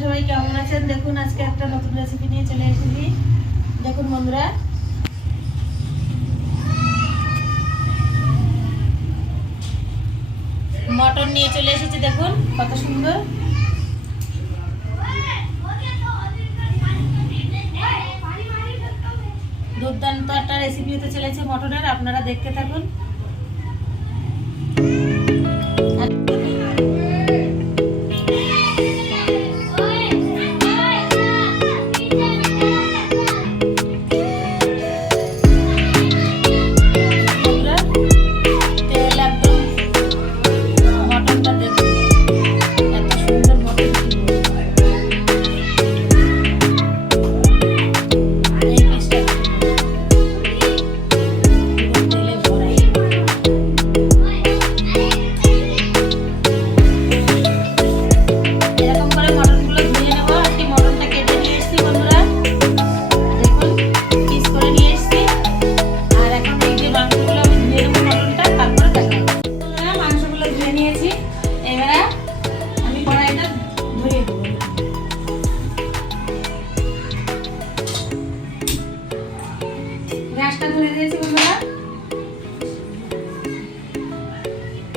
সবাই কেমন আছেন? দেখুন, আজকে একটা নতুন রেসিপি নিয়ে চলে এসেছি। দেখুন বন্ধুরা। মটন নিয়ে চলে এসেছি, দেখুন, কত সুন্দর। দুর্দান্ত একটা রেসিপি হতে চলেছে মটনের, আপনারা দেখতে থাকুন।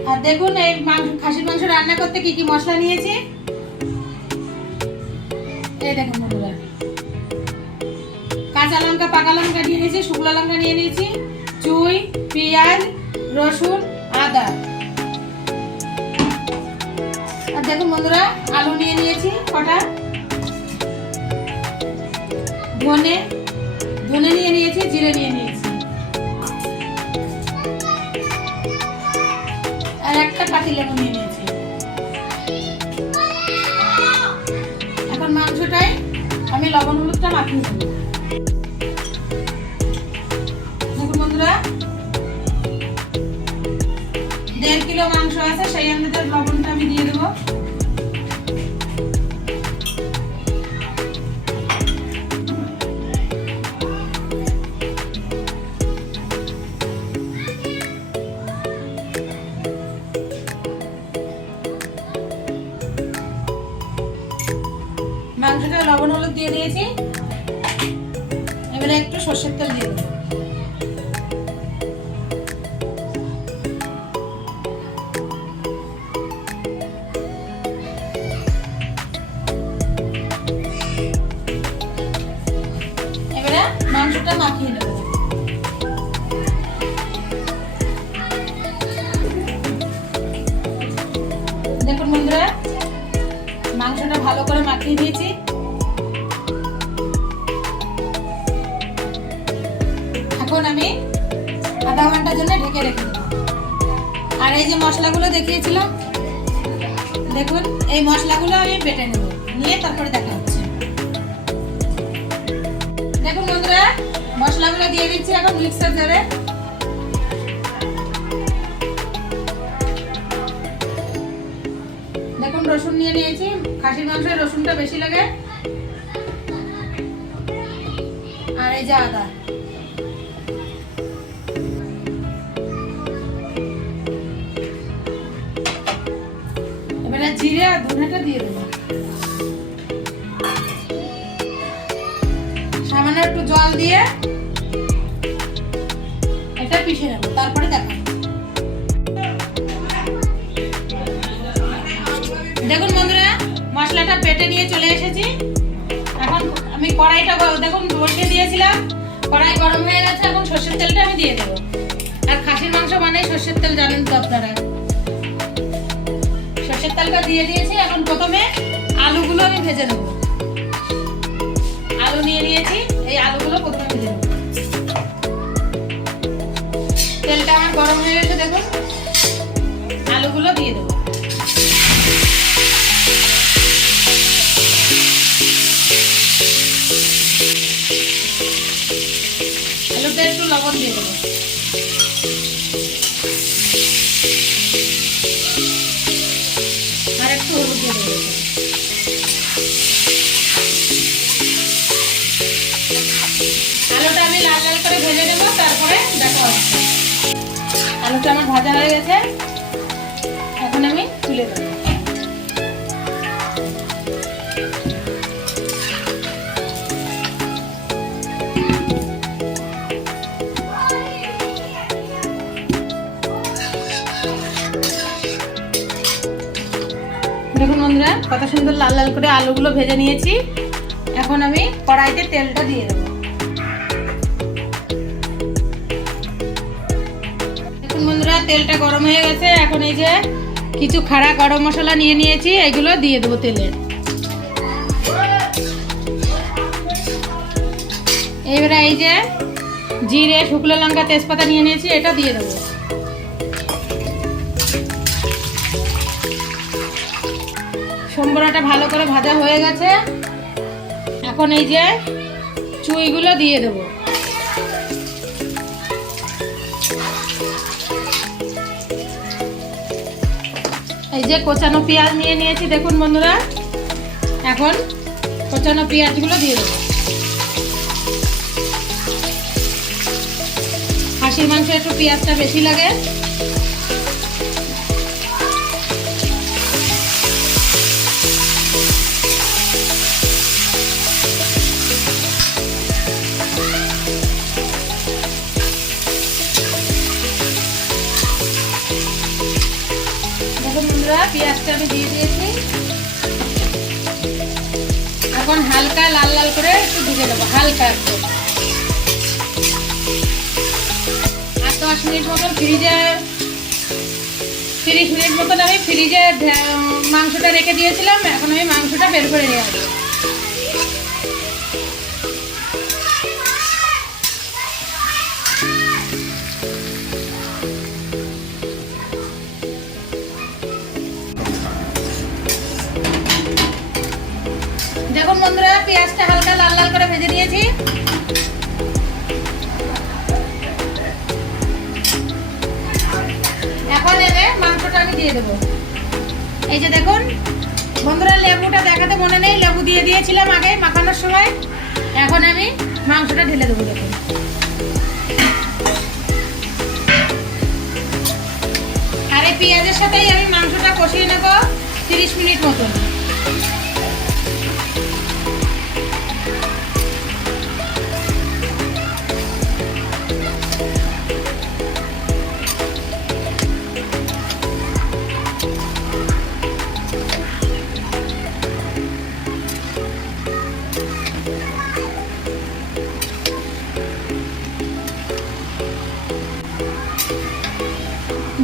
আর দেখুন এই মাংস, খাসির মাংস রান্না করতে কি কি মশলা নিয়েছি? এই দেখুন বন্ধুরা। কাঁচা লঙ্কা, পাকা লঙ্কা নিয়ে নিয়েছি, শুকনো লঙ্কা নিয়ে নিয়েছি, চুই, পেঁয়াজ, রসুন, আদা। আর দেখুন বন্ধুরা, আলু নিয়ে নিয়েছি কটা? ধনে ধনে নিয়ে নিয়েছি, জিরে নিয়ে নিয়েছি। আর একটা পাতি লেবু নিয়ে নিয়েছি। এখন মাংসটাই আমি লবণ হলুদটা মাখিয়ে দেবো দেখুন বন্ধুরা, দেড় কিলো মাংস আছে, সেই অনুযায়ী লবণটা লবণ, হলুদ দিয়ে দিয়েছি। এবারে একটু সর্ষের তেল দিয়ে মাংসটা মাখিয়ে দেখুন বন্ধুরা, মাংসটা ভালো করে মাখিয়ে দিয়েছি আধা ঘণ্টার জন্য ঢেকে রেখে দেবো। আর এই যে মশলাগুলো দেখিয়েছিলাম, দেখুন, এই মশলাগুলো আমি বেটে নেব। নিয়ে তারপরে দেখা হচ্ছে। দেখুন বন্ধুরা, মশলাগুলো দিয়ে দিচ্ছি এখন মিক্সার জারে। দেখুন, রসুন নিয়ে নিয়েছি। খাসির মাংসের রসুনটা বেশি লাগে। আর এই যে আদা। জিরে আর ধনেটা দিয়ে দেবো। সামান্য একটু জল দিয়ে এটা পিষে নেব, তারপরে দেখা দেখুন বন্ধুরা, মশলাটা পেটে নিয়ে চলে এসেছি। এখন আমি কড়াইটা দেখুন, বসিয়ে দিয়েছিলাম। কড়াই গরম হয়ে গেছে, এখন সর্ষের তেলটা আমি দিয়ে দেবো। আর খাসির মাংস মানে সর্ষের তেল, জানেন তো আপনারা। সর্ষের তালিকা দিয়ে দিয়েছি। এখন প্রথমে আলুগুলো আমি ভেজে নেব। আলু নিয়ে নিয়েছি, এই আলুগুলো প্রথমে ভেজে নেব। তেলটা আমার গরম হয়ে গেছে, দেখুন। আলুগুলো দিয়ে দেবো। আলুটা আমার ভাজা হয়ে গেছে। এখন আমি তুলে দেবো দেখুন বন্ধুরা, কত সুন্দর লাল লাল করে আলুগুলো ভেজে নিয়েছি। এখন আমি কড়াইতে তেলটা দিয়ে দেবো। বন্ধুরা তেলটা গরম হয়ে গেছে, এখন এই যে কিছু খাড়া গরম মশলা নিয়ে নিয়েছি, এগুলো দিয়ে দেবো তেলে। এবারে এই যে জিরে, শুকনো লঙ্কা, তেজপাতা নিয়ে নিয়েছি, এটা দিয়ে দেবো। সম্বরাটা ভালো করে ভাজা হয়ে গেছে। এখন এই যে চুইগুলো দিয়ে দেবো। এই যে কোচানো পেঁয়াজ নিয়ে নিয়েছি, দেখুন বন্ধুরা। এখন কোচানো পেঁয়াজগুলো দিয়ে দেবো। খাসির মাংস একটু পেঁয়াজটা বেশি লাগে। পেঁয়াজটা আমি দিয়ে দিয়েছি। এখন হালকা লাল লাল করে একটু ভেজে দেবো হালকা একটু। আর দশ মিনিট মতন ফ্রিজে, তিরিশ মিনিট মতন আমি ফ্রিজে মাংসটা রেখে দিয়েছিলাম, এখন আমি মাংসটা বের করে নিয়ে আসব। লাল লাল করে ভেজে নিয়েছি। এখন এনে মাংসটা আমি দিয়ে দেবো। এই যে দেখুন, বন্ধুরা, লেবুটা দেখাতে মনে নেই, লেবু দিয়ে দিয়েছিলাম আগে মাখানোর সময়। এখন আমি মাংসটা ঢেলে দেবো, দেখুন। আর এই পেঁয়াজের সাথেই আমি মাংসটা কষিয়ে নেব তিরিশ মিনিট মতন।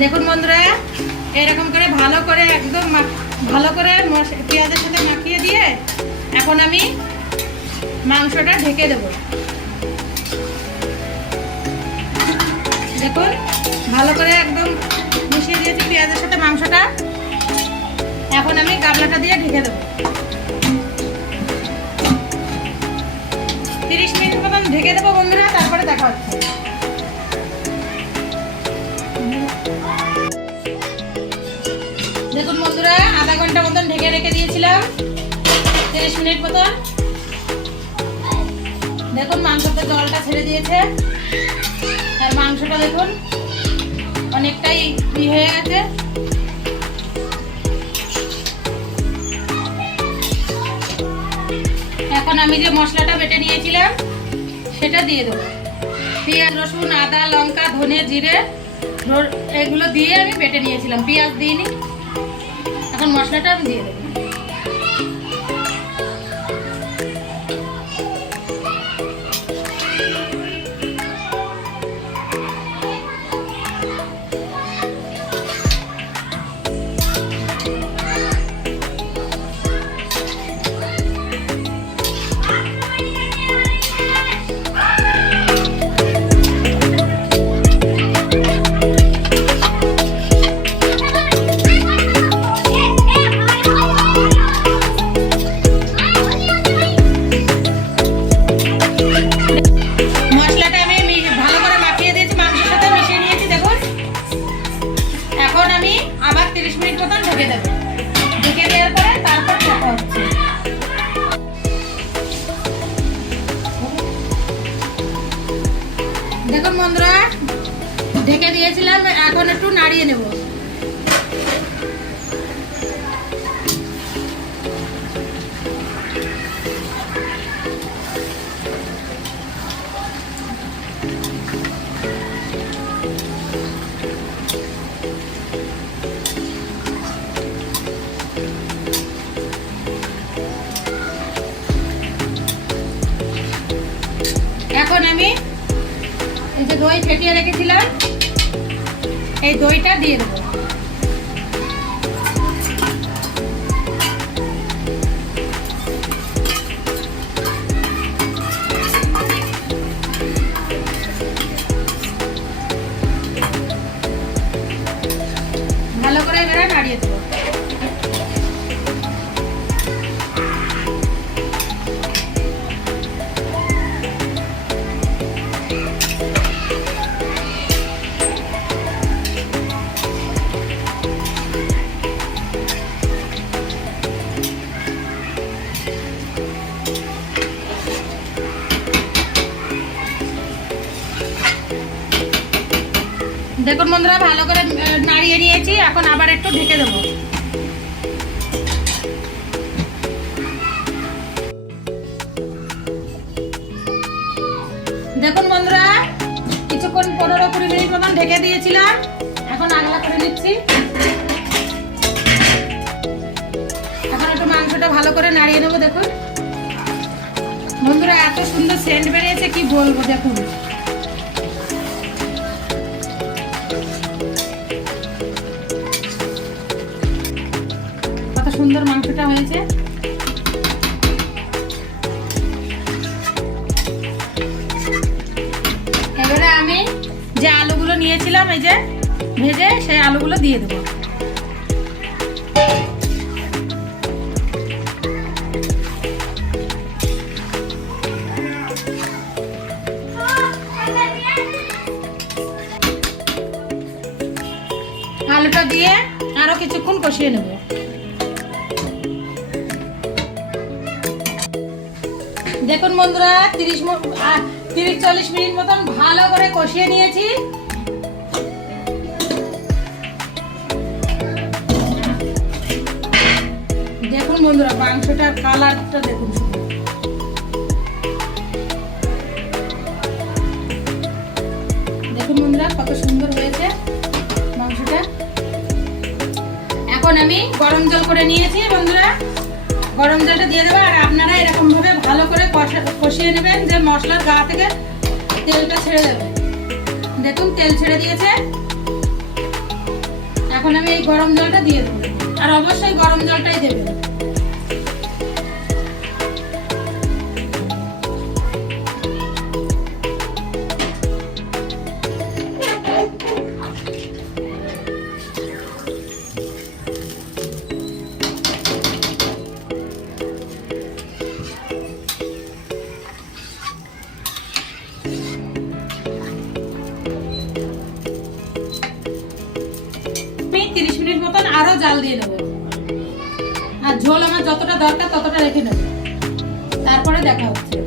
দেখুন বন্ধুরা, এরকম করে ভালো করে একদম ভালো করে পেঁয়াজের সাথে মাখিয়ে দিয়ে এখন আমি মাংসটা ঢেকে দেব। দেখুন, ভালো করে একদম মিশিয়ে দিয়েছি পেঁয়াজের সাথে মাংসটা। এখন আমি গামলাটা দিয়ে ঢেকে দেবো। তিরিশ মিনিট মতন ঢেকে দেবো বন্ধুরা, তারপরে দেখা হচ্ছে। ঢেকে রেখে দিয়েছিলাম। তিরিশ মিনিট মতন। দেখুন মাংসটা জলটা ছেড়ে দিয়েছে। আর মাংসটা দেখুন, অনেকটাই ই হয়ে গেছে। এখন আমি যে মশলাটা বেটে নিয়েছিলাম, সেটা দিয়ে দেবো। পেঁয়াজ, রসুন, আদা, লঙ্কা, ধনে, জিরে এগুলো দিয়ে আমি বেটে নিয়েছিলাম। পেঁয়াজ দিইনি। এখন মশলাটা আমি দিয়ে দেবো। দই ফেটিয়ে রেখেছিলাম। এই দইটা দিয়ে দেবো। দেখুন বন্ধুরা, ভালো করে নাড়িয়ে নিয়েছি, এখন আবার একটু ঢেকে দেবো। দেখুন বন্ধুরা, কিছুক্ষণ পনেরো কুড়ি মিনিট মতন ঢেকে দিয়েছিলাম, এখন আগলা করে নিচ্ছি। এখন একটু মাংসটা ভালো করে নাড়িয়ে নেব, দেখুন। বন্ধুরা, এত সুন্দর সেন্ট বেরিয়েছে, কি বলব, দেখুন। সুন্দর মাংসটা হয়েছে। এবারে আমি যে আলুগুলো নিয়েছিলাম, এই যে ভেজে সেই আলুগুলো দিয়ে দেবো। আলুটা দিয়ে আরও কিছুক্ষণ কষিয়ে নেব। দেখুন বন্ধুরা, তিরিশ তিরিশ চল্লিশ মিনিট মতন ভালো করে কষিয়ে নিয়েছি। দেখুন বন্ধুরা, মাংসটার কালারটা দেখুন। দেখুন বন্ধুরা, কত সুন্দর হয়েছে মাংসটা। এখন আমি গরম জল করে নিয়েছি বন্ধুরা। গরম জলটা দিয়ে দেবো, আর আপনারা এরকমভাবে ভালো করে কষা- কষিয়ে নেবেন, যে মশলার গা থেকে তেলটা ছেড়ে দেবে। দেখুন, তেল ছেড়ে দিয়েছে। এখন আমি এই গরম জলটা দিয়ে দেবো। আর অবশ্যই গরম জলটাই দেবেন। তারপরে দেখা হচ্ছে।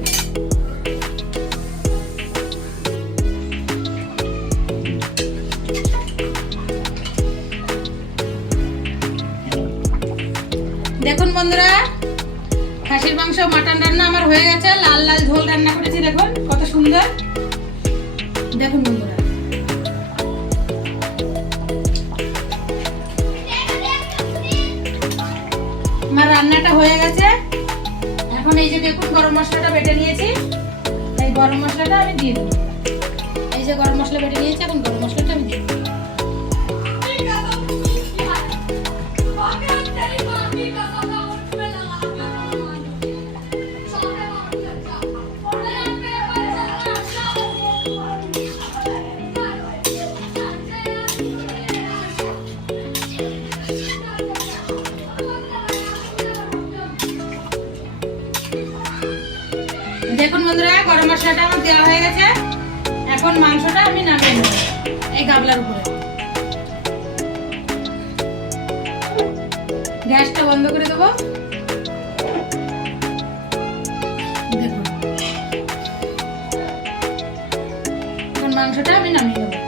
দেখুন বন্ধুরা, খাসির মাংস, মাটন রান্না আমার হয়ে গেছে। লাল লাল ঝোল রান্না করেছি, দেখুন কত সুন্দর। দেখুন বন্ধুরা। আমার রান্নাটা হয়ে গেছে। গরম মশলাটা বেটে নিয়েছি। এই গরম মশলাটা আমি দিয়ে দেবো। এই যে গরম মশলা বেটে নিয়েছি, এখন গরম মশলাটা আমি দিয়ে দেখুন বন্ধুরা, গরম মশলাটা আমার দেওয়া হয়ে গেছে। এখন মাংসটা আমি নামিয়ে নেব এই গাবলার উপরে। গ্যাসটা বন্ধ করে দেবো। দেখুন। এখন মাংসটা আমি নামিয়ে নেব।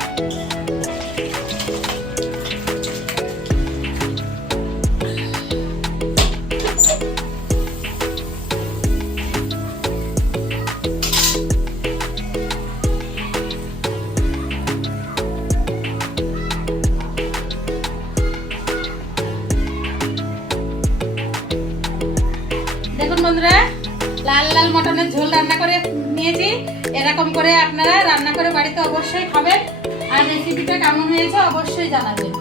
রেসিপিটা কেমন হয়েছে অবশ্যই জানাবেন।